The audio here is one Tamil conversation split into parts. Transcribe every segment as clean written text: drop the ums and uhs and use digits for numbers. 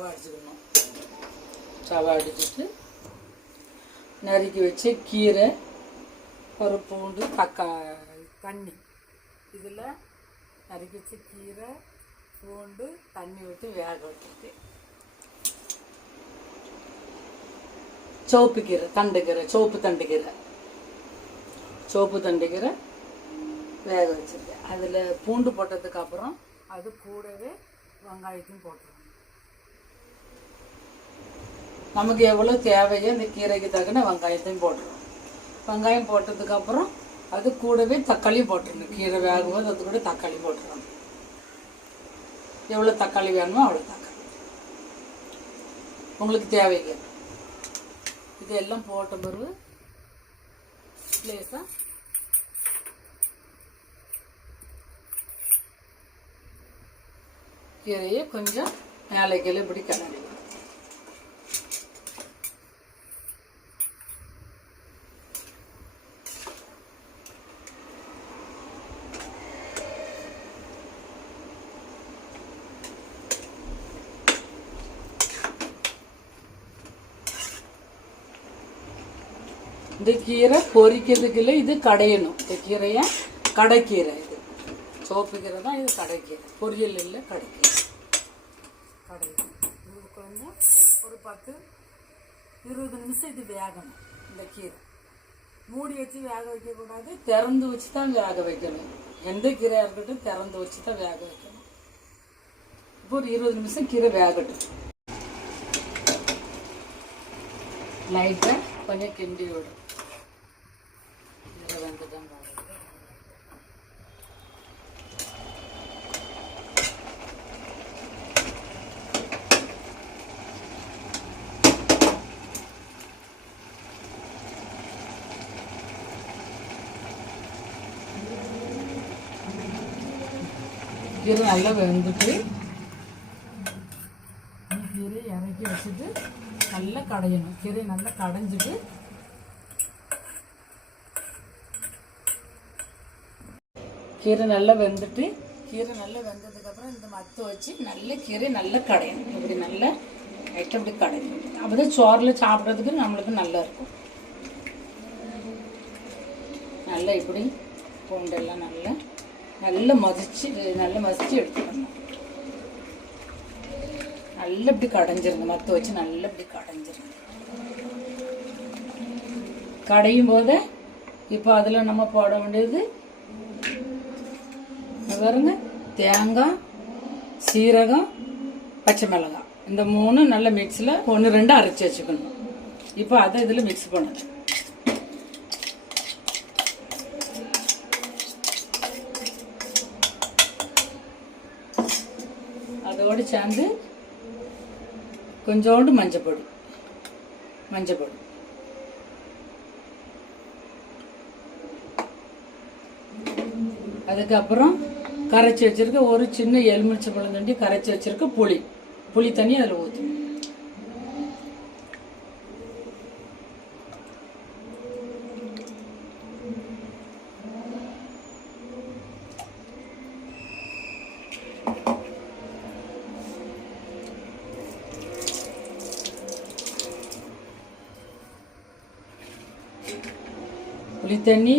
ரவை அடிச்சுக்கணும். ரவை அடிச்சுட்டு நறுக்கி வச்சு கீரை, ஒரு பூண்டு, தக்காளி, தண்ணி, இதில் நறுக்கி வச்சு கீரை, பூண்டு, தண்ணி விட்டு வேக வச்சுட்டு சோப்பு கீரை, தண்டுக்கீரை, சோப்பு தண்டுக்கீரை வேக வச்சுருக்கேன். அதில் பூண்டு போட்டதுக்கப்புறம் அது கூடவே வெங்காயத்தையும் போட்டுருவோம். நமக்கு எவ்வளோ தேவையோ அந்த கீரைக்கு தக்கன வெங்காயத்தையும் போட்டுருவோம். வெங்காயம் போட்டதுக்கப்புறம் அது கூடவே தக்காளியும் போட்டுருணும். கீரை வேகும்போது அது கூட தக்காளி போட்டுருவோம். எவ்வளோ தக்காளி வேணுமோ அவ்வளோ தக்காளி உங்களுக்கு தேவைக்கு. இதெல்லாம் போட்ட பிறகு லேசாக கீரையை கொஞ்சம் மேலே கீழே இப்படி கிளறி இந்த கீரை பொரிக்கிறதுக்குள்ள இது கடையணும். இந்த கீரையை கடைக்கீரை, இது சோப்பு கீரை தான், இது கடைக்கீரை, பொரியல் இல்லை, கடைக்கீரை கடையணும். இதுக்கு கொஞ்சம் ஒரு 10-20 நிமிஷம் இது வேகணும். இந்த கீரை மூடி வச்சு வேக வைக்கக்கூடாது, திறந்து வச்சு தான் வேக வைக்கணும். எந்த கீரையாக இருக்கட்டும் திறந்து வச்சு தான் வேக வைக்கணும். இப்போ ஒரு 20 நிமிஷம் கீரை வேகட்டும். லைட்டாக கொஞ்சம் கிண்டி விடும். இதில் வந்துதான் கீரை நல்லா வெந்துட்டு கீரை இறக்கி வச்சுட்டு நல்லா கடையணும். கீரை நல்லா கடைஞ்சிட்டு கீரை நல்லா வெந்துட்டு, கீரை நல்லா வெந்ததுக்கப்புறம் இந்த மத்து வச்சு நல்ல கீரை நல்லா கடையணும். இப்படி நல்லா லைட்டாக இப்படி கடையணும். அப்போதான் சோறில் சாப்பிட்றதுக்கு நம்மளுக்கு நல்லா இருக்கும். நல்லா இப்படி பூண்டெல்லாம் நல்லா மதிச்சு எடுத்துக்கணும். நல்லா இப்படி கடைஞ்சிருங்க. மத்து வச்சு நல்லா இப்படி கடைஞ்சிருங்க. கடையும் போது இப்போ அதில் நம்ம போட வேண்டியது பாருங்க, தேங்காய், சீரகம், பச்சை மிளகாய், இந்த 3 நல்ல மிக்ஸில் 1-2 அரைச்சி வச்சுக்கணும். இப்போ அதை இதில் மிக்ஸ் பண்ணணும். அதோடு சேர்ந்து கொஞ்சோண்டு மஞ்சப்பொடி, அதுக்கப்புறம் கரைச்சி வச்சிருக்க ஒரு சின்ன எலுமிச்சை பழம் தண்டி கரைச்சி வச்சிருக்க புளி தண்ணி அதில் ஊற்றி புளி தண்ணி,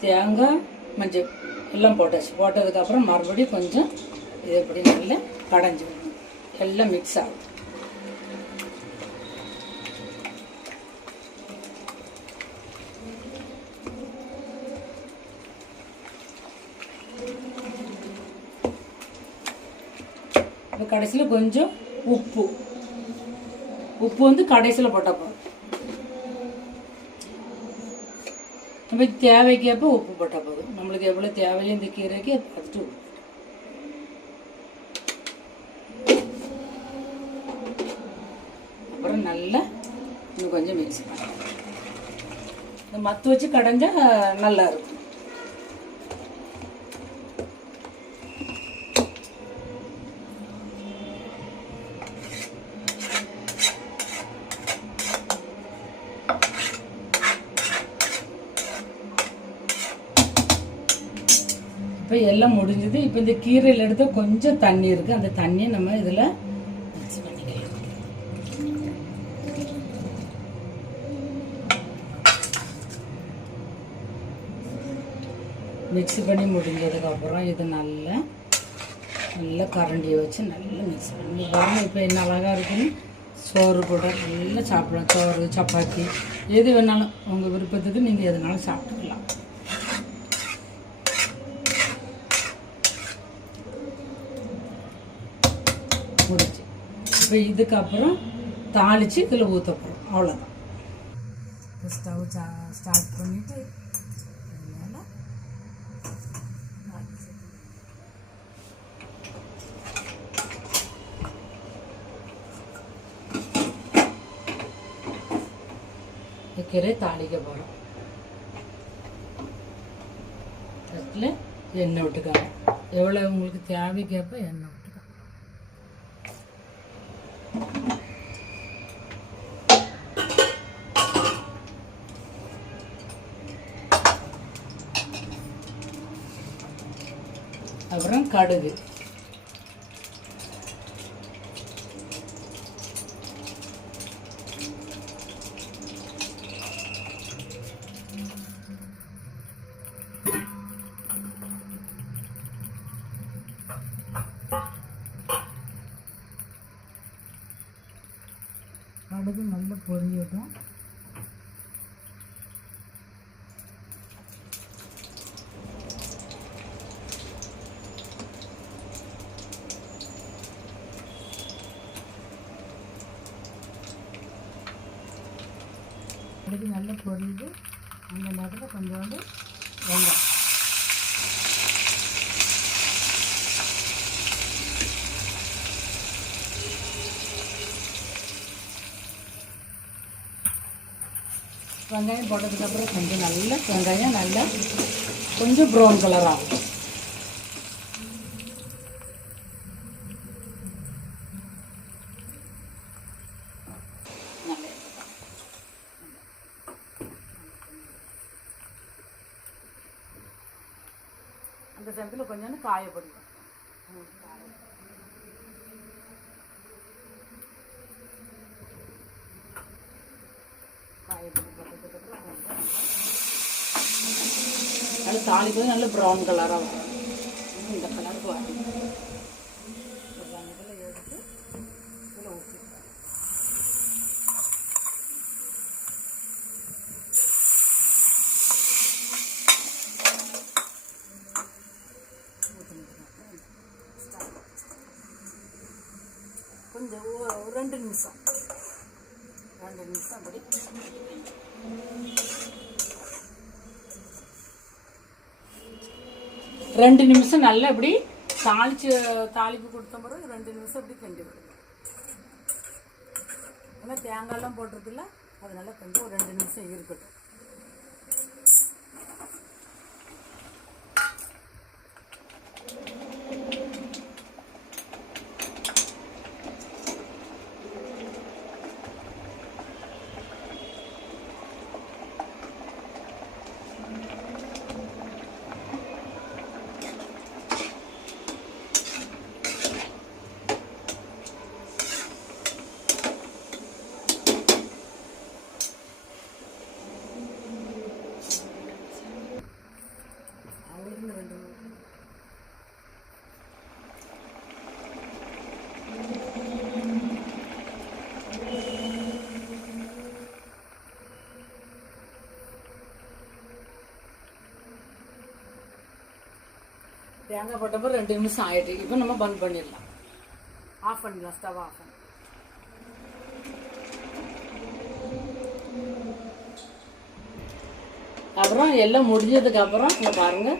தேங்காய், மஞ்சள் எல்லாம் போட்டாச்சு. போட்டதுக்கப்புறம் மறுபடியும் கொஞ்சம் இது எப்படி நல்லா கடைஞ்சி எல்லாம் மிக்ஸ் ஆகும். இப்போ கடைசியில் கொஞ்சம் உப்பு வந்து கடைசியில் போட்டப்போ நம்ம தேவைக்கேற்ப உப்பு போட்டால் போதும். நம்மளுக்கு எவ்வளோ தேவையோ இந்த கீரைக்கு பார்த்துட்டு உப்பு. அப்புறம் நல்லா இன்னும் கொஞ்சம் மிக்ஸ் பண்ணலாம். இந்த மத்து வச்சு கடைஞ்சா நல்லா இருக்கும். இப்போ எல்லாம் முடிஞ்சது. இப்போ இந்த கீரையில் எடுத்து கொஞ்சம் தண்ணி இருக்குது, அந்த தண்ணியை நம்ம இதில் மிக்ஸ் பண்ணிக்கலாம். மிக்ஸி பண்ணி முடிஞ்சதுக்கப்புறம் இது நல்லா கரண்டியை வச்சு நல்லா மிக்ஸ் பண்ணி பாருங்கள். இப்போ என்ன அழகாக இருக்குன்னு சோறு கூட நல்லா சாப்பிடலாம். சோறு, சப்பாத்தி எது வேணாலும் உங்கள் விருப்பத்துக்கு நீங்கள் எதுனாலும் சாப்பிட்டுக்கலாம். முடிச்சு இப்போ இதுக்கப்புறம் தாளித்து இதில் ஊற்ற போகிறோம். அவ்வளோதான். இப்போ ஸ்டவ் ஸ்டார்ட் பண்ணிவிட்டு கீரை தாளிக்க போகிறோம். ஃபஸ்ட்டில் எண்ணெய் விட்டுக்காங்க. எவ்வளோ உங்களுக்கு தேவைக்கேற்ப எண்ணெய் விட்டுக்காங்க. அப்புறம் கடுகு, கடுகு நல்லா பொரியட்டும். கடுகு நல்லா பொரியுது. அந்த நேரத்தில் கொஞ்சோண்டு வெங்காயம், வெங்காயம் போட்டதுக்கப்புறம் கொஞ்சம் நல்லா வெங்காயம் நல்லா கொஞ்சம் ப்ரௌன் கலர் ஆகும். அந்த சமயத்தில் கொஞ்சம் காயப்பொடி, காயப்பொடி போட்டதுக்கப்புறம் நல்லா தாளிப்பது நல்ல ப்ரௌன் கலராக வரும். இந்த கலருக்கு வரும். இதில் எடுத்து இதில் ஊற்றி கொஞ்சம் 2 நிமிஷம் அப்படி 2 நிமிஷம் நல்லா இப்படி தாளிப்பு கொடுத்த பிறகு 2 நிமிஷம் இப்படி கிண்டி விடுங்க. ஏன்னா தேங்காயெல்லாம் போட்டிருக்குல்ல, அதனால கொஞ்சம் ஒரு 2 நிமிஷம் இருக்கட்டும். தேங்காய் போட்டப்போ 2 நிமிஷம் ஆயிட்டு. இப்போ நம்ம பந்த் பண்ணிடலாம், ஆஃப் பண்ணிடலாம். ஸ்டவ் ஆஃப் பண்ணி அப்புறம் எல்லாம் முடிஞ்சதுக்கு அப்புறம் இங்கே பாருங்க,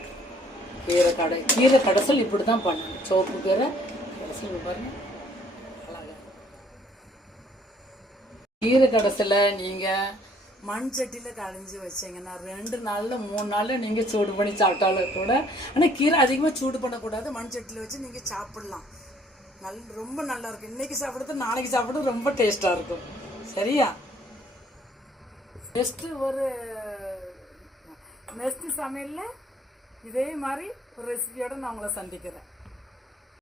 கீரை கடைசல் இப்படி தான் பண்ணணும். சோப்பு கீரை கடைசல் பாருங்க அழகா. கீரை கடைசலை நீங்கள் மண் சட்டியில் களைஞ்சி வச்சிங்கன்னா 2 நாளில் 3 நாளில் நீங்கள் சூடு பண்ணி சாப்பிட்டாலும் கூட, ஆனால் கீரை அதிகமாக சூடு பண்ணக்கூடாது. மண் சட்டியில் வச்சு நீங்கள் சாப்பிட்லாம். ரொம்ப நல்லா இருக்கும். இன்றைக்கி சாப்பிட்றது நாளைக்கு சாப்பிட்றது ரொம்ப டேஸ்ட்டாக இருக்கும். சரியா? நெக்ஸ்ட்டு சமையலில் இதே மாதிரி ஒரு ரெசிபியோடு நான் உங்களை சந்திக்கிறேன்.